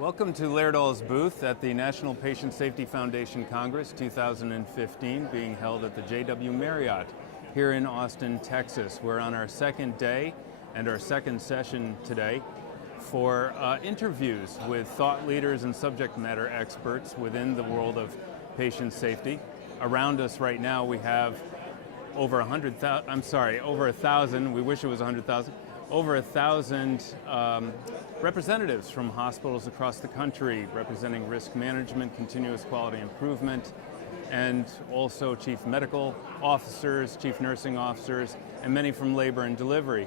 Welcome to Laerdal's booth at the National Patient Safety Foundation Congress 2015, being held at the JW Marriott here in Austin, Texas. We're on our second day and our second session today for interviews with thought leaders and subject matter experts within the world of patient safety. Around us right now we have over 1,000, we wish it was 100,000, over 1,000 representatives from hospitals across the country representing risk management, continuous quality improvement, and also chief medical officers, chief nursing officers, and many from labor and delivery.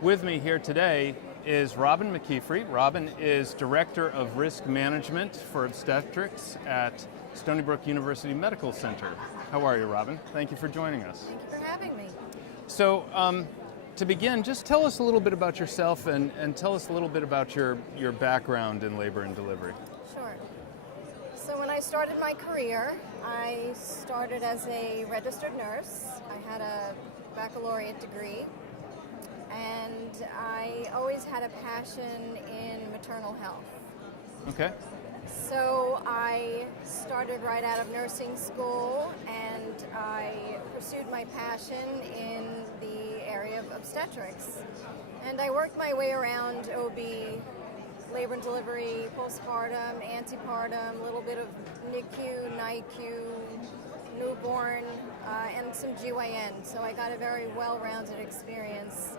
With me here today is Robyn McKeefrey. Robyn is Director of Risk Management for Obstetrics at Stony Brook University Medical Center. How are you, Robyn? Thank you for joining us. Thank you for having me. So, to begin, just tell us a little bit about yourself and tell us a little bit about your background in labor and delivery. Sure. So when I started my career, I started as a registered nurse. I had a baccalaureate degree, and I always had a passion in maternal health. Okay. So I started right out of nursing school, and I pursued my passion in the area of obstetrics. And I worked my way around OB, labor and delivery, postpartum, antepartum, a little bit of NICU, NICU, newborn, and some GYN. So I got a very well-rounded experience.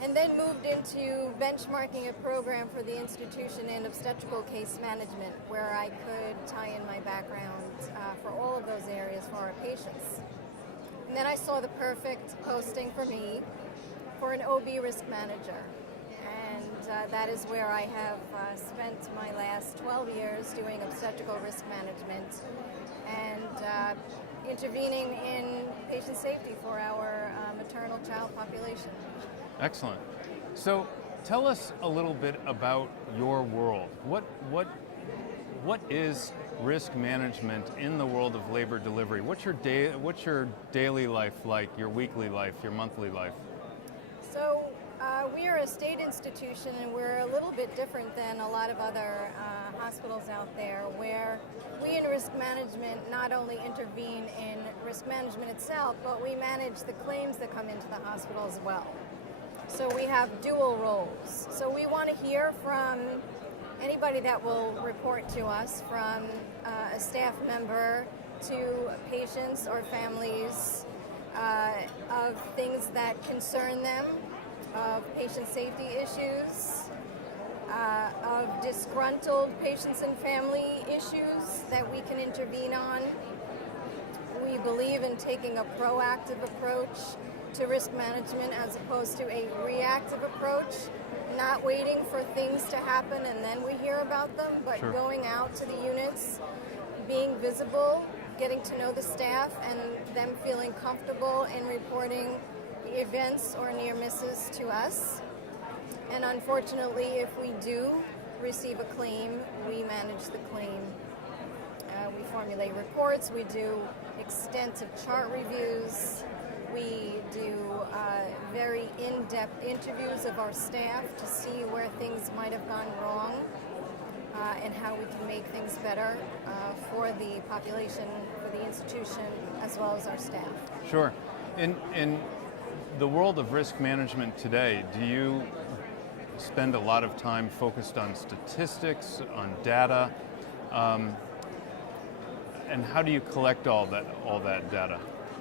And then moved into benchmarking a program for the institution in obstetrical case management, where I could tie in my background for all of those areas for our patients. And then I saw the perfect posting for me for an OB risk manager. And that is where I have spent my last 12 years doing obstetrical risk management and intervening in patient safety for our maternal child population. Excellent. So tell us a little bit about your world. What is risk management in the world of labor delivery? What's your daily life like, your weekly life, your monthly life? So we are a state institution, and we're a little bit different than a lot of other hospitals out there, where we in risk management not only intervene in risk management itself, but we manage the claims that come into the hospital as well. So we have dual roles. So we want to hear from anybody that will report to us, from a staff member to patients or families, of things that concern them, of patient safety issues, of disgruntled patients and family issues that we can intervene on. We believe in taking a proactive approach to risk management as opposed to a reactive approach, not waiting for things to happen and then we hear about them, but Sure. Going out to the units, being visible, getting to know the staff, and them feeling comfortable in reporting the events or near misses to us. And unfortunately, if we do receive a claim, we manage the claim. We formulate reports, we do extensive chart reviews, we do very in-depth interviews of our staff to see where things might have gone wrong and how we can make things better for the population, for the institution, as well as our staff. Sure. In the world of risk management today, do you spend a lot of time focused on statistics, on data? And how do you collect all that data?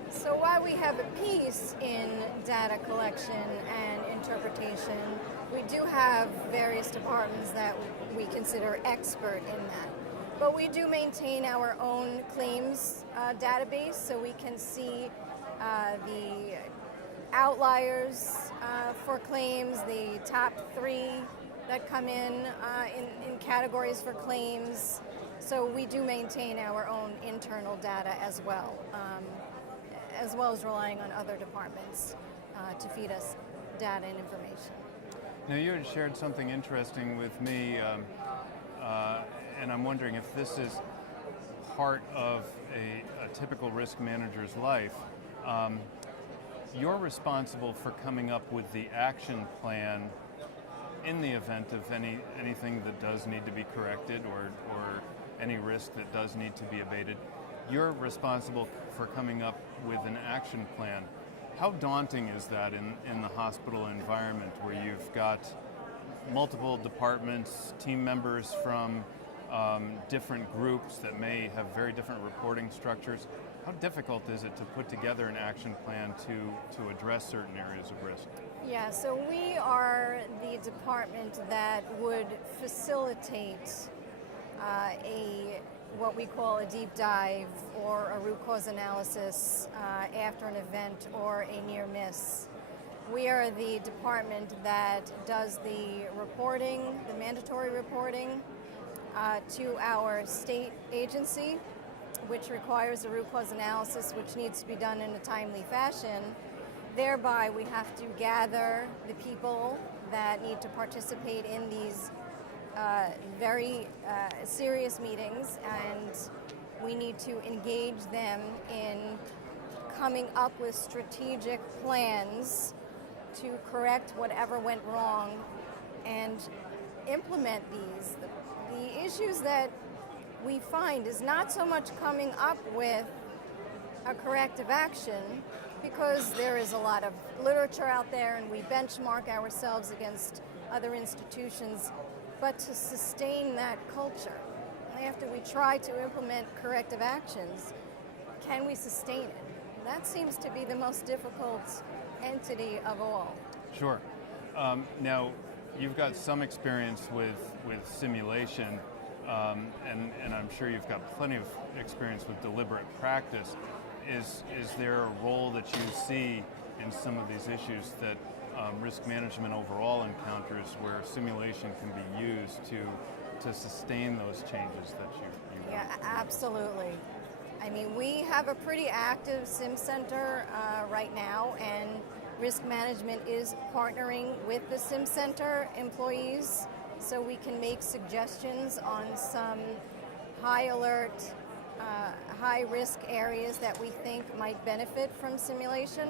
So while we have a piece in data collection and interpretation, we do have various departments that we consider expert in that. But we do maintain our own claims database, so we can see the outliers for claims, the top 3 that come in categories for claims. So we do maintain our own internal data as well as relying on other departments to feed us data and information. Now, you had shared something interesting with me, and I'm wondering if this is part of a typical risk manager's life. You're responsible for coming up with the action plan in the event of anything that does need to be corrected or any risk that does need to be abated, you're responsible for coming up with an action plan. How daunting is that in the hospital environment where you've got multiple departments, team members from different groups that may have very different reporting structures? How difficult is it to put together an action plan to address certain areas of risk? Yeah, so we are the department that would facilitate what we call a deep dive or a root cause analysis after an event or a near miss. We are the department that does the reporting, the mandatory reporting to our state agency, which requires a root cause analysis, which needs to be done in a timely fashion. Thereby, we have to gather the people that need to participate in these very serious meetings, and we need to engage them in coming up with strategic plans to correct whatever went wrong and implement these. The issues that we find is not so much coming up with a corrective action, because there is a lot of literature out there and we benchmark ourselves against other institutions, but to sustain that culture. After we try to implement corrective actions, can we sustain it? That seems to be the most difficult entity of all. Sure. Now, you've got some experience with simulation, and I'm sure you've got plenty of experience with deliberate practice. Is there a role that you see in some of these issues that risk management overall encounters where simulation can be used to sustain those changes that you want? Yeah, absolutely. I mean, we have a pretty active sim center right now, and risk management is partnering with the sim center employees so we can make suggestions on some high alert, high risk areas that we think might benefit from simulation,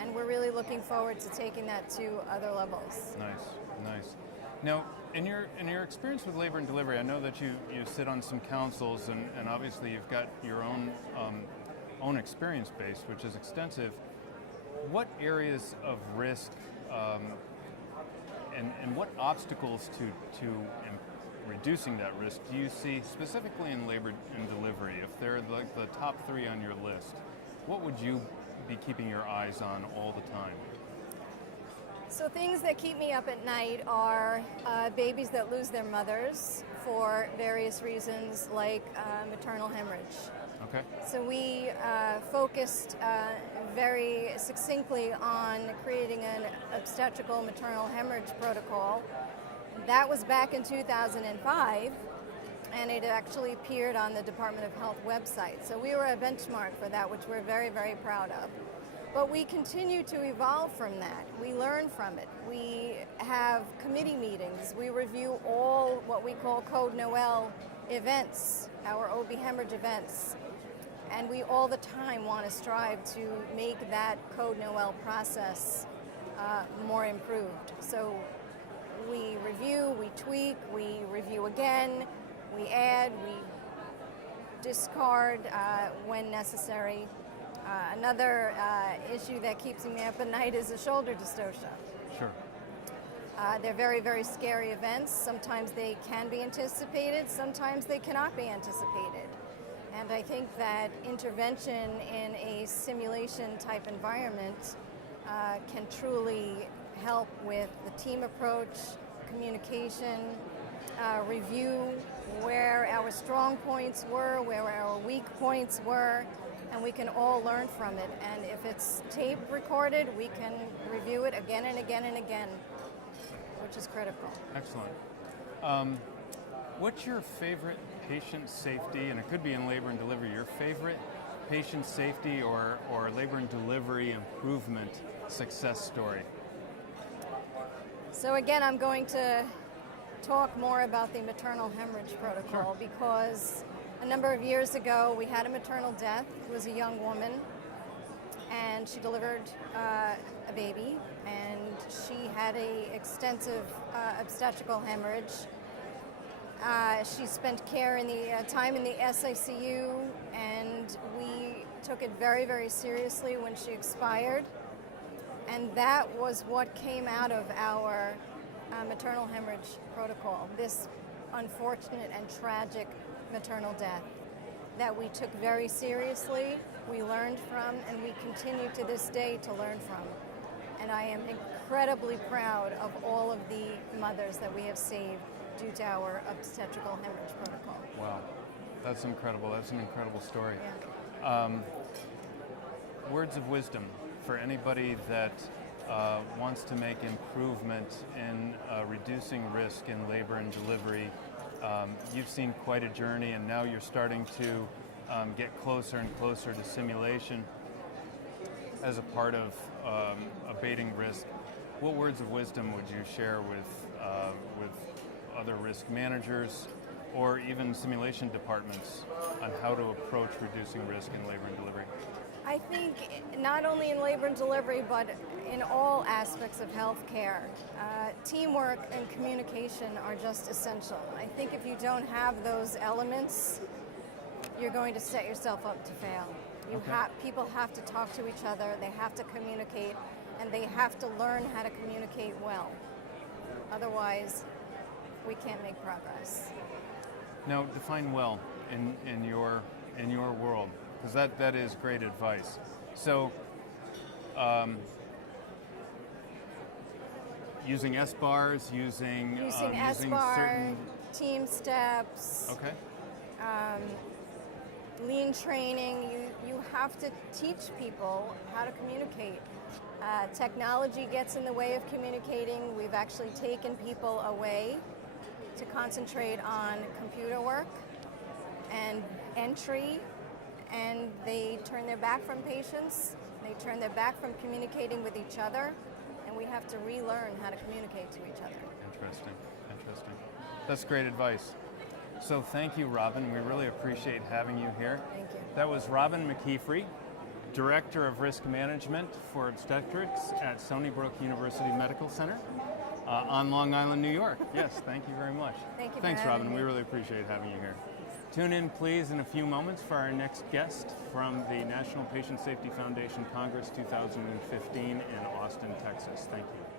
and we're really looking forward to taking that to other levels. Nice. Now, in your experience with labor and delivery, I know that you sit on some councils, and obviously you've got your own experience base, which is extensive. What areas of risk and what obstacles to reducing that risk do you see specifically in labor and delivery? If they're like the top three on your list, what would you be keeping your eyes on all the time? So things that keep me up at night are babies that lose their mothers for various reasons, like maternal hemorrhage. Okay. So we focused very succinctly on creating an obstetrical maternal hemorrhage protocol. That was back in 2005, and it actually appeared on the Department of Health website. So we were a benchmark for that, which we're very, very proud of. But we continue to evolve from that. We learn from it. We have committee meetings. We review all what we call Code Noel events, our OB hemorrhage events. And we all the time want to strive to make that Code Noel process more improved. So we review, we tweak, we review again, we add, we discard when necessary. Another issue that keeps me up at night is a shoulder dystocia. Sure. They're very, very scary events. Sometimes they can be anticipated, sometimes they cannot be anticipated. And I think that intervention in a simulation type environment can truly help with the team approach, communication, review where our strong points were, where our weak points were, and we can all learn from it. And if it's tape recorded, we can review it again and again and again, which is critical. Excellent. What's your favorite patient safety, and it could be in labor and delivery, your favorite patient safety or labor and delivery improvement success story? So again, I'm going to talk more about the maternal hemorrhage protocol. Sure. Because a number of years ago we had a maternal death. It was a young woman, and she delivered a baby, and she had a extensive obstetrical hemorrhage. She spent time in the SICU, and we took it very, very seriously when she expired. And that was what came out of our maternal hemorrhage protocol, this unfortunate and tragic maternal death that we took very seriously, we learned from, and we continue to this day to learn from. And I am incredibly proud of all of the mothers that we have saved due to our obstetrical hemorrhage protocol. Wow, that's incredible. That's an incredible story. Yeah. Words of wisdom for anybody that wants to make improvement in reducing risk in labor and delivery. You've seen quite a journey, and now you're starting to get closer and closer to simulation as a part of abating risk. What words of wisdom would you share with other risk managers or even simulation departments on how to approach reducing risk in labor and delivery? I think not only in labor and delivery, but in all aspects of healthcare, teamwork and communication are just essential. I think if you don't have those elements, you're going to set yourself up to fail. People have to talk to each other, they have to communicate, and they have to learn how to communicate well. Otherwise, we can't make progress. Now, define well in your world, because that is great advice. So, using S-bars, using S-bar, certain team steps. Okay. Lean training. You have to teach people how to communicate. Technology gets in the way of communicating. We've actually taken people away to concentrate on computer work and entry, and they turn their back from patients, they turn their back from communicating with each other, and we have to relearn how to communicate to each other. Interesting. That's great advice. So thank you, Robyn. We really appreciate having you here. Thank you. That was Robyn McKeefrey, Director of Risk Management for Obstetrics at Stony Brook University Medical Center on Long Island, New York. Yes, thank you very much. Thank you. Thanks, for having Robyn. me. We really appreciate having you here. Tune in, please, in a few moments for our next guest from the National Patient Safety Foundation Congress 2015 in Austin, Texas. Thank you.